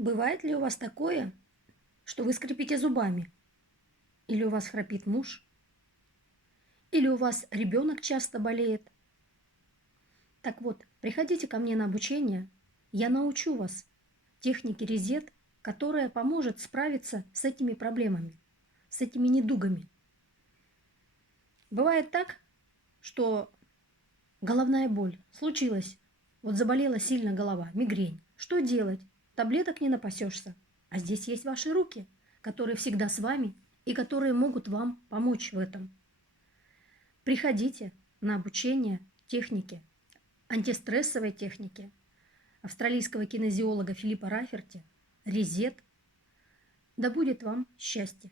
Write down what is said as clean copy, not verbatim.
Бывает ли у вас такое, что вы скрипите зубами? Или у вас храпит муж? Или у вас ребенок часто болеет? Так вот, приходите ко мне на обучение, я научу вас технике резет, которая поможет справиться с этими проблемами, с этими недугами. Бывает так, что головная боль случилась, вот заболела сильно голова, мигрень. Что делать? Таблеток не напасешься. А здесь есть ваши руки, которые всегда с вами и которые могут вам помочь в этом. Приходите на обучение технике, антистрессовой технике австралийского кинезиолога Филиппа Раферти, резет. Да будет вам счастье!